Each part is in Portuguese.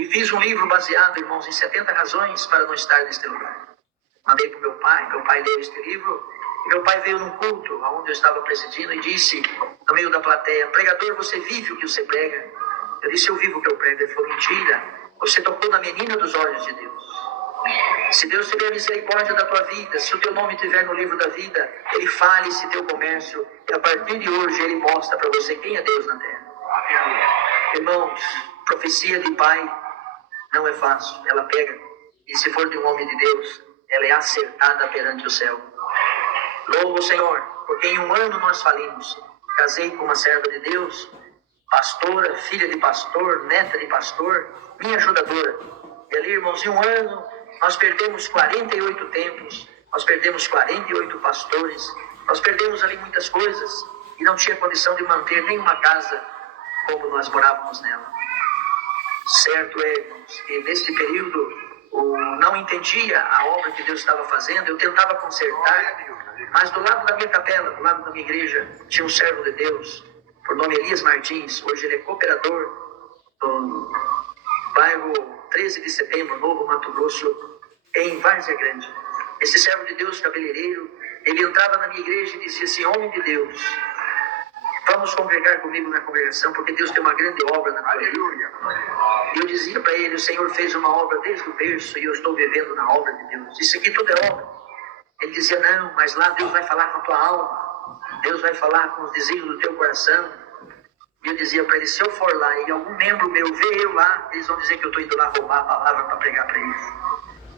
E fiz um livro baseado, irmãos, em 70 razões para não estar neste lugar. Mandei para o meu pai leu este livro, e meu pai veio num culto, onde eu estava presidindo, e disse, no meio da plateia, pregador, você vive o que você prega? Eu disse, eu vivo o que eu prego. Ele falou, mentira, você tocou na menina dos olhos de Deus. Se Deus tiver misericórdia da tua vida, se o teu nome estiver no livro da vida, Ele fale esse teu comércio, e a partir de hoje Ele mostra para você quem é Deus na terra. Irmãos, profecia de pai não é fácil, ela pega, e se for de um homem de Deus, ela é acertada perante o céu. Louvo o Senhor, porque em um ano nós falimos. Casei com uma serva de Deus, pastora, filha de pastor, neta de pastor, minha ajudadora. E ali, irmãos, em um ano, nós perdemos 48 templos, nós perdemos 48 pastores, nós perdemos ali muitas coisas, e não tinha condição de manter nenhuma casa como nós morávamos nela. Certo é, irmãos, que nesse período, não entendia a obra que Deus estava fazendo, eu tentava consertar, mas do lado da minha capela, do lado da minha igreja, tinha um servo de Deus, por nome Elias Martins. Hoje ele é cooperador do bairro 13 de Setembro, Novo Mato Grosso, em Várzea Grande. Esse servo de Deus, cabeleireiro, ele entrava na minha igreja e dizia assim, homem de Deus, vamos congregar comigo na congregação, porque Deus tem uma grande obra na tua vida. E eu dizia para ele, o Senhor fez uma obra desde o berço e eu estou vivendo na obra de Deus. Isso aqui tudo é obra. Ele dizia, não, mas lá Deus vai falar com a tua alma. Deus vai falar com os desígnios do teu coração. E eu dizia para ele, se eu for lá e algum membro meu ver eu lá, eles vão dizer que eu estou indo lá roubar a palavra para pregar para eles.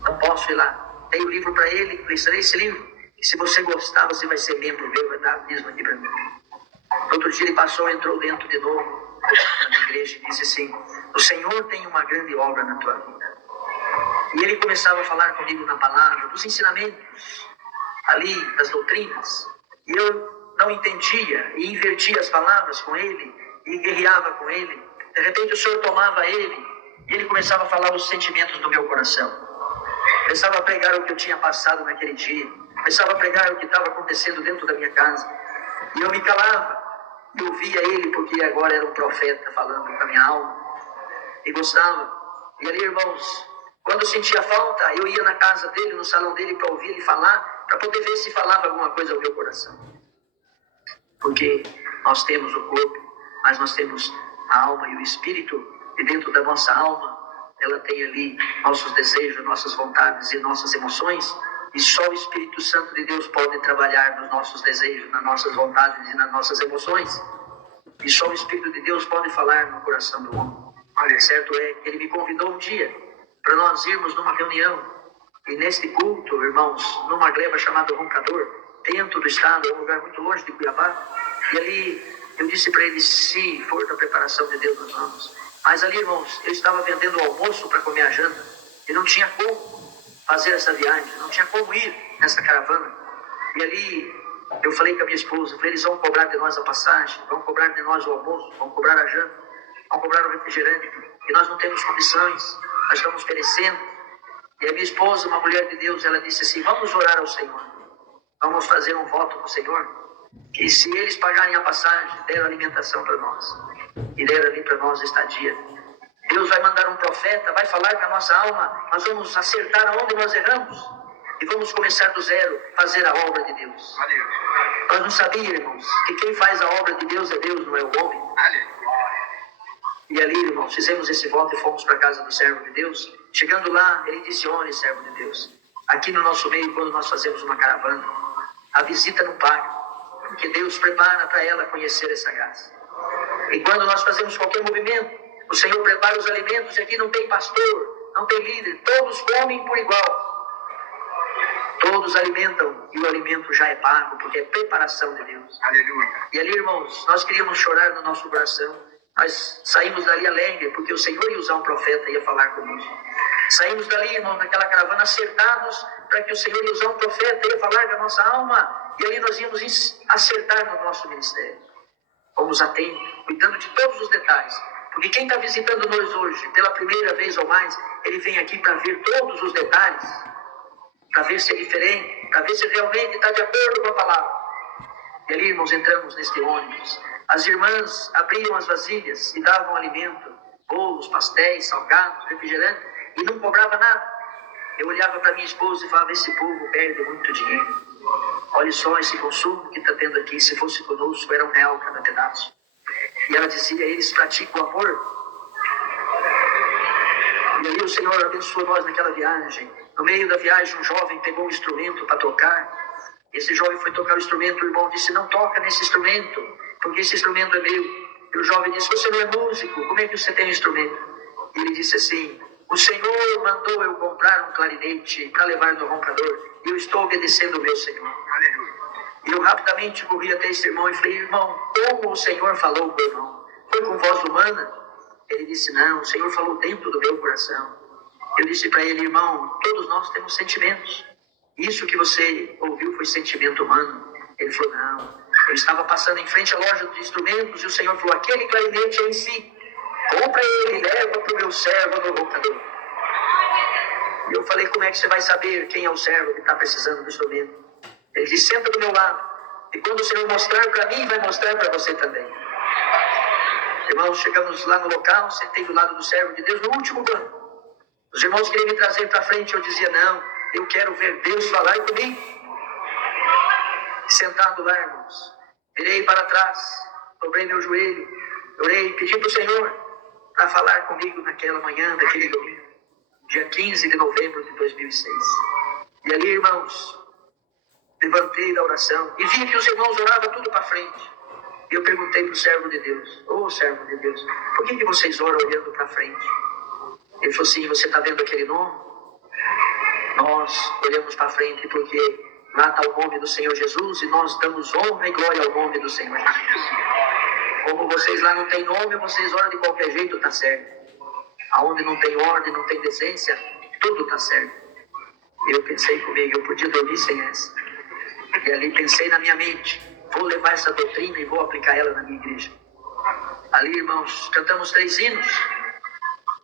Não posso ir lá. Dei o livro para ele, falei, esse livro, e se você gostar, você vai ser membro meu, vai dar dízimo aqui para mim. Outro dia ele passou, entrou dentro de novo na minha igreja e disse assim, o Senhor tem uma grande obra na tua vida. E ele começava a falar comigo na palavra, dos ensinamentos, ali, das doutrinas. E eu não entendia e invertia as palavras com ele e guerreava com ele. De repente o Senhor tomava ele e ele começava a falar os sentimentos do meu coração. Começava a pregar o que eu tinha passado naquele dia. Começava a pregar o que estava acontecendo dentro da minha casa. E eu me calava. Eu ouvia ele porque agora era um profeta falando com a minha alma. E gostava. E ali, irmãos, quando eu sentia falta, eu ia na casa dele, no salão dele, para ouvir ele falar, para poder ver se falava alguma coisa ao meu coração. Porque nós temos o corpo, mas nós temos a alma e o espírito, e dentro da nossa alma, ela tem ali nossos desejos, nossas vontades e nossas emoções, e só o Espírito Santo de Deus pode trabalhar nos nossos desejos, nas nossas vontades e nas nossas emoções. E só o Espírito de Deus pode falar no coração do homem. Olha, certo é que ele me convidou um dia para nós irmos numa reunião. E neste culto, irmãos, numa gleba chamada Roncador, dentro do estado, é um lugar muito longe de Cuiabá. E ali eu disse para ele, se for da preparação de Deus, nós vamos. Mas ali, irmãos, eu estava vendendo o almoço para comer a janta. E não tinha como fazer essa viagem, não tinha como ir nessa caravana. E ali eu falei com a minha esposa, eles vão cobrar de nós a passagem, vão cobrar de nós o almoço, vão cobrar a janta, vão cobrar o refrigerante, e nós não temos condições, nós estamos perecendo. E a minha esposa, uma mulher de Deus, ela disse assim, vamos orar ao Senhor, vamos fazer um voto com o Senhor, que se eles pagarem a passagem, deram alimentação para nós, e deram ali para nós estadia, Deus vai mandar um profeta, vai falar com a nossa alma, nós vamos acertar aonde nós erramos, e vamos começar do zero, fazer a obra de Deus. Aleluia. Nós não sabíamos, irmãos, que quem faz a obra de Deus é Deus, não é o homem. Aleluia. E ali, irmãos, fizemos esse voto e fomos para a casa do servo de Deus. Chegando lá, ele disse, olhe, servo de Deus, aqui no nosso meio, quando nós fazemos uma caravana, a visita não paga, porque Deus prepara para ela conhecer essa graça. E quando nós fazemos qualquer movimento, o Senhor prepara os alimentos, e aqui não tem pastor, não tem líder, todos comem por igual. Todos alimentam, e o alimento já é pago, porque é preparação de Deus. Aleluia. E ali, irmãos, nós queríamos chorar no nosso coração, mas saímos dali alegre, porque o Senhor ia usar um profeta e ia falar conosco. Saímos dali, irmãos, naquela caravana, acertados, para que o Senhor ia usar um profeta e ia falar com a nossa alma, e ali nós íamos acertar no nosso ministério. Fomos atentos, cuidando de todos os detalhes. Porque quem está visitando nós hoje, pela primeira vez ou mais, ele vem aqui para ver todos os detalhes, para ver se é diferente, para ver se realmente está de acordo com a palavra. E ali, irmãos, entramos neste ônibus. As irmãs abriam as vasilhas e davam alimento. bolos, pastéis, salgados, refrigerante, e não cobrava nada. Eu olhava para minha esposa e falava, esse povo perde muito dinheiro. Olha só esse consumo que está tendo aqui, se fosse conosco era R$1 cada pedaço. E ela dizia, eles praticam o amor. E aí o Senhor abençoou nós naquela viagem. No meio da viagem, um jovem pegou um instrumento para tocar. Esse jovem foi tocar o instrumento, o irmão disse, não toca nesse instrumento, porque esse instrumento é meu. E o jovem disse, você não é músico, como é que você tem um instrumento? E ele disse assim, o Senhor mandou eu comprar um clarinete para levar no roncador, e eu estou obedecendo o meu Senhor. Aleluia. E eu rapidamente corri até esse irmão e falei, irmão, como o Senhor falou com o irmão? Foi com voz humana? Ele disse, não, o Senhor falou dentro do meu coração. Eu disse para ele, irmão, todos nós temos sentimentos. Isso que você ouviu foi sentimento humano? Ele falou, não. Eu estava passando em frente à loja de instrumentos e o Senhor falou, aquele clarinete é em si. Compra ele e leva para o meu servo no roncador. E eu falei, como é que você vai saber quem é o servo que está precisando do instrumento? Ele disse, senta do meu lado. E quando o Senhor mostrar para mim, vai mostrar para você também. Irmãos, chegamos lá no local, sentei do lado do servo de Deus, no último banco. Os irmãos queriam me trazer para frente, eu dizia, não, eu quero ver Deus falar comigo. Sentado lá, irmãos, virei para trás, dobrei meu joelho, orei e pedi para o Senhor para falar comigo naquela manhã, daquele domingo, dia 15 de novembro de 2006. E ali, irmãos, levantei da oração e vi que os irmãos oravam tudo para frente. E eu perguntei para o servo de Deus, servo de Deus, por que vocês oram olhando para frente? Ele falou assim, você está vendo aquele nome? Nós olhamos para frente porque lá está o nome do Senhor Jesus e nós damos honra e glória ao nome do Senhor Jesus. Como vocês lá não têm nome, vocês oram de qualquer jeito, está certo. Aonde não tem ordem, não tem decência, tudo está certo. E eu pensei comigo, eu podia dormir sem essa. E ali pensei na minha mente, vou levar essa doutrina e vou aplicar ela na minha igreja. Ali, irmãos, cantamos 3 hinos,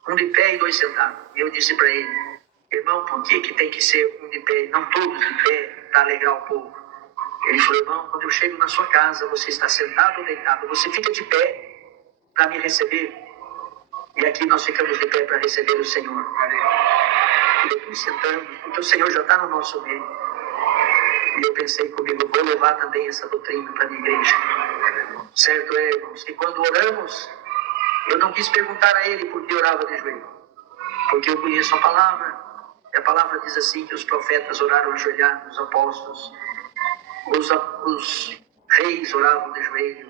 um de pé e 2 sentados. E eu disse para ele, irmão, por que tem que ser um de pé, não todos de pé, para alegrar o povo? Ele falou, irmão, quando eu chego na sua casa, você está sentado ou deitado? Você fica de pé para me receber. E aqui nós ficamos de pé para receber o Senhor. E eu fui sentando, porque o Senhor já está no nosso meio. E eu pensei comigo, vou levar também essa doutrina para a minha igreja. Certo é, irmãos, que quando oramos, eu não quis perguntar a ele por que orava de joelho. Porque eu conheço a palavra. E a palavra diz assim, que os profetas oraram ajoelhados, os apóstolos, os reis oravam de joelho,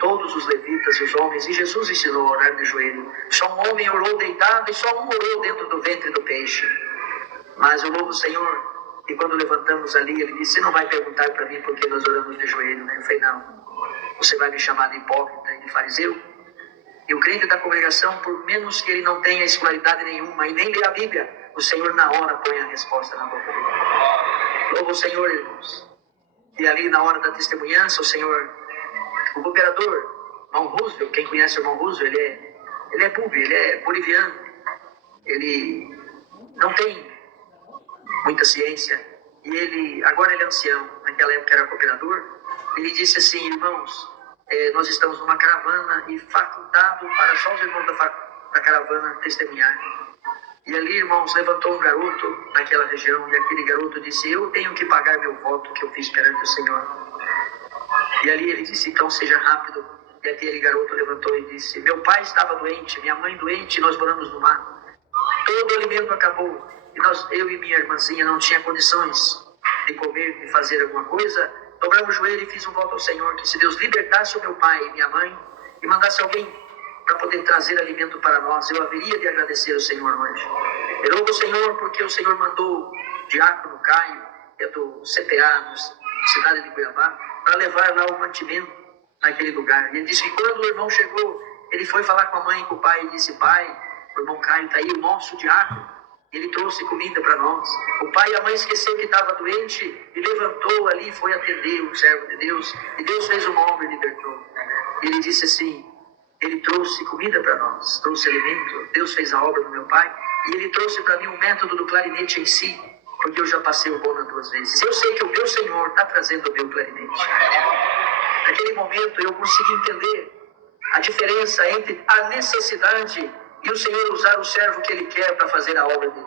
todos os levitas e os homens, e Jesus ensinou a orar de joelho. Só um homem orou deitado e só um orou dentro do ventre do peixe. Mas eu louvo o Senhor, e quando levantamos ali, ele disse, você não vai perguntar para mim por que nós oramos de joelho, né? Eu falei, não, você vai me chamar de hipócrita e de fariseu? E o crente da congregação, por menos que ele não tenha escolaridade nenhuma e nem lê a Bíblia, o Senhor na hora põe a resposta na boca dele. Louvo o Senhor, irmãos. E ali na hora da testemunhança, o Senhor, o governador, irmão Roosevelt, quem conhece o irmão Roosevelt, ele é boliviano, ele não tem muita ciência, e agora ele é ancião, naquela época era cooperador, ele disse assim, irmãos, nós estamos numa caravana e facultado para só os irmãos da caravana testemunhar. E ali, irmãos, levantou um garoto naquela região, e aquele garoto disse, eu tenho que pagar meu voto que eu fiz perante o Senhor. E ali ele disse, então seja rápido. E aquele garoto levantou e disse, meu pai estava doente, minha mãe doente, e nós moramos no mar. Todo o alimento acabou, e eu e minha irmãzinha não tinha condições de comer, de fazer alguma coisa. Dobramos o joelho e fiz um voto ao Senhor, que se Deus libertasse o meu pai e minha mãe, e mandasse alguém para poder trazer alimento para nós, eu haveria de agradecer ao Senhor hoje. Eu louvo o Senhor porque o Senhor mandou o diácono Caio, que é do CPA, na cidade de Cuiabá, para levar lá o mantimento naquele lugar. E ele disse que quando o irmão chegou, ele foi falar com a mãe e com o pai, e disse, pai, o irmão Caio está aí, o nosso diácono, ele trouxe comida para nós. O pai e a mãe esqueceram que estava doente, e levantou ali, foi atender o servo de Deus, e Deus fez uma obra e libertou. E ele disse assim, ele trouxe comida para nós, trouxe alimento, Deus fez a obra do meu pai, e ele trouxe para mim um método do clarinete em si, porque eu já passei o bona 2 vezes. Eu sei que o meu Senhor está trazendo o meu clarinete. Naquele momento eu consegui entender a diferença entre a necessidade e o Senhor usar o servo que Ele quer para fazer a obra dele.